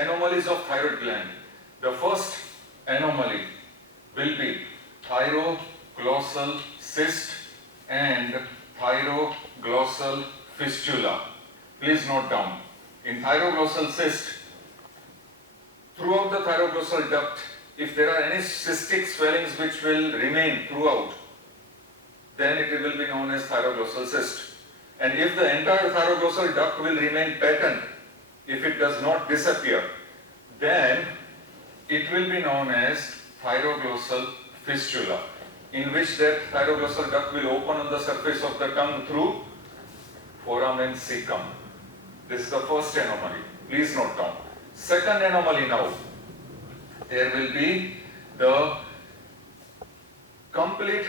anomalies of thyroid gland. The first anomaly will be thyroglossal cyst and thyroglossal fistula. Please note down. In thyroglossal cyst, throughout the thyroglossal duct, if there are any cystic swellings which will remain throughout, then it will be known as thyroglossal cyst. And if the entire thyroglossal duct will remain patent, if it does not disappear, then it will be known as thyroglossal fistula, in which that thyroglossal duct will open on the surface of the tongue through foramen cecum. This is the first anomaly. Please note down. Second anomaly now. There will be the complete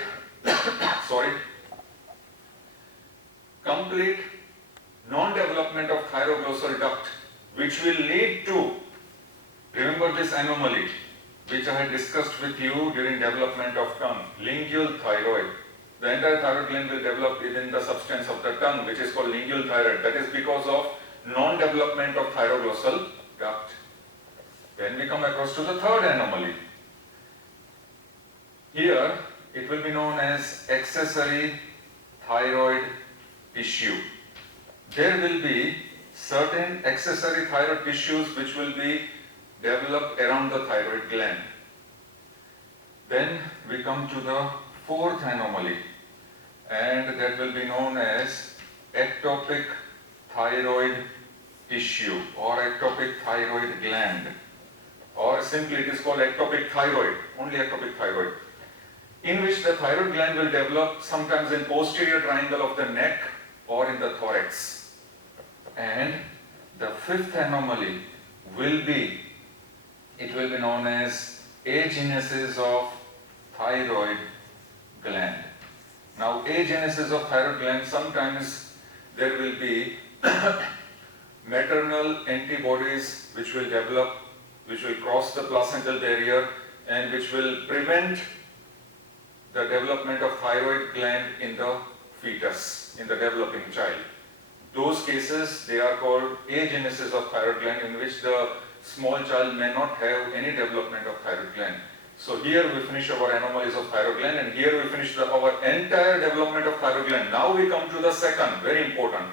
non-development of thyroglossal duct, which will lead to, remember this anomaly which I had discussed with you during development of tongue, lingual thyroid. The entire thyroid gland will develop within the substance of the tongue, which is called lingual thyroid. That is because of non-development of thyroglossal duct. Then we come across to the third anomaly. Here it will be known as accessory thyroid tissue. There will be certain accessory thyroid tissues which will be developed around the thyroid gland. Then we come to the fourth anomaly, and that will be known as ectopic thyroid tissue or ectopic thyroid gland, or simply it is called ectopic thyroid, only ectopic thyroid, in which the thyroid gland will develop sometimes in posterior triangle of the neck or in the thorax. And the fifth anomaly will be, it will be known as agenesis of thyroid gland. Now, agenesis of thyroid gland, sometimes there will be maternal antibodies which will develop, which will cross the placental barrier and which will prevent the development of thyroid gland in the fetus, in the developing child. Those cases, they are called agenesis of thyroid gland, in which the small child may not have any development of thyroid gland. So here we finish our anomalies of thyroid gland, and here we finish our entire development of thyroid gland. Now we come to the second, very important.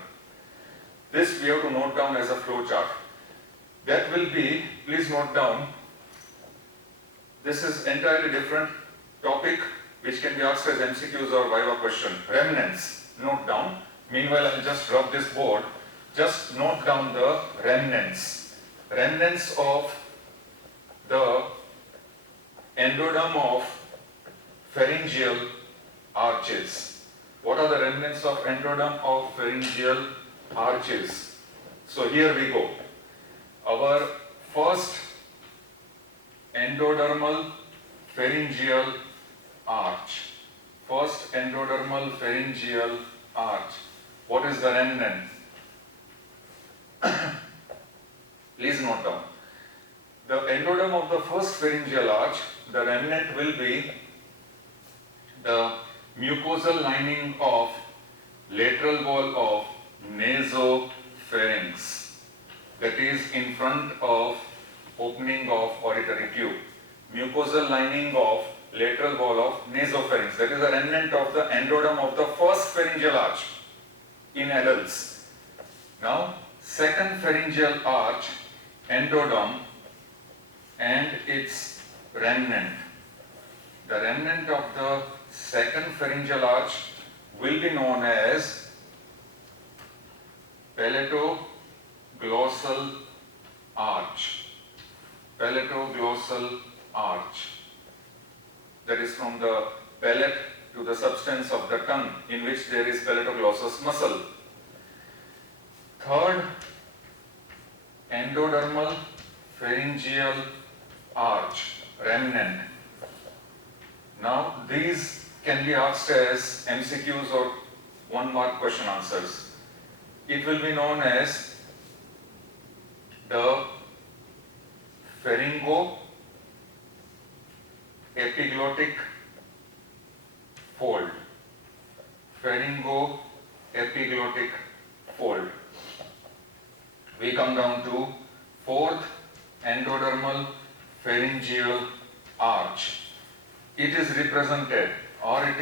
This we have to note down as a flow chart. That will be, please note down, this is entirely different topic which can be asked as MCQs or Viva question. Remnants, note down. Meanwhile, I will just rub this board. Just note down the remnants. Remnants of the endoderm of pharyngeal arches. What are the remnants of endoderm of pharyngeal arches? So here we go. Our first endodermal pharyngeal arch. First endodermal pharyngeal arch. What is the remnant? Please note down. The endoderm of the first pharyngeal arch, the remnant will be the mucosal lining of lateral wall of nasopharynx, that is in front of opening of auditory tube. Mucosal lining of lateral wall of nasopharynx, that is a remnant of the endoderm of the first pharyngeal arch in adults. Now, second pharyngeal arch, endoderm and its remnant. The remnant of the second pharyngeal arch will be known as palatoglossal arch. Palatoglossal arch. That is from the palate to the substance of the tongue, in which there is palatoglossus muscle. Third, endodermal pharyngeal arch, remnant. Now, these can be asked as MCQs or 1 mark question answers. It will be known as the pharyngo-epiglottic fold. Pharyngo-epiglottic fold. We come down to fourth endodermal pharyngeal arch. It is represented, or it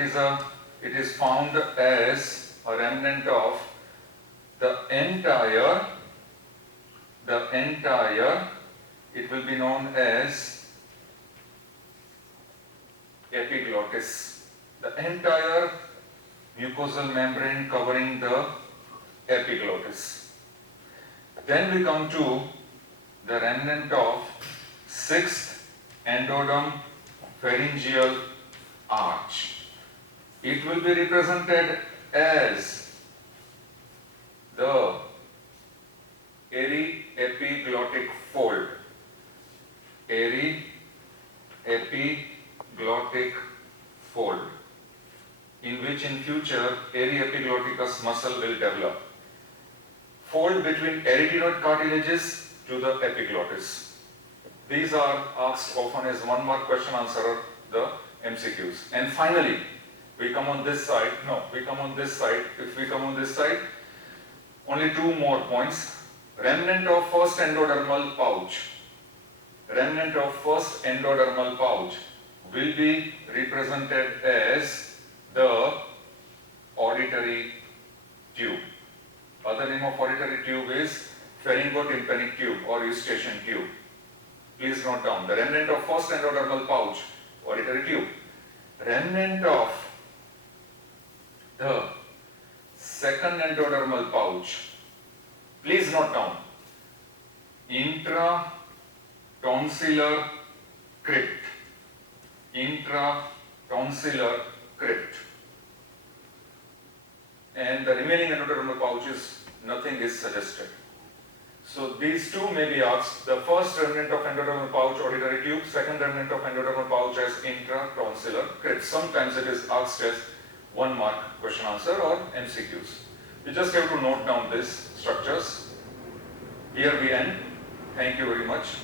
is found as a remnant of the entire, it will be known as epiglottis. The entire mucosal membrane covering the epiglottis. Then we come to the remnant of sixth endoderm pharyngeal arch. It will be represented as the aryepiglottic fold. Aryepiglottic fold, in which in future aryepiglotticus muscle will develop. Fold between arytenoid cartilages to the epiglottis. These are asked often as one mark question answer, the MCQs. And finally, we come on this side. No, we come on this side. If we come on this side, only two more points. Remnant of first endodermal pouch. Remnant of first endodermal pouch will be represented as the auditory tube. Other name of auditory tube is pharyngotympanic tube or eustachian tube. Please note down. The remnant of first endodermal pouch, auditory tube. Remnant of the second endodermal pouch. Please note down. Intratonsillar crypt. Intratonsillar crypt. And the remaining endodermal pouches, nothing is suggested. So these two may be asked. The first remnant of endodermal pouch, auditory tube. Second remnant of endodermal pouch as intratonsillar crypt. Sometimes it is asked as one mark question answer or MCQs. You just have to note down these structures. Here we end. Thank you very much.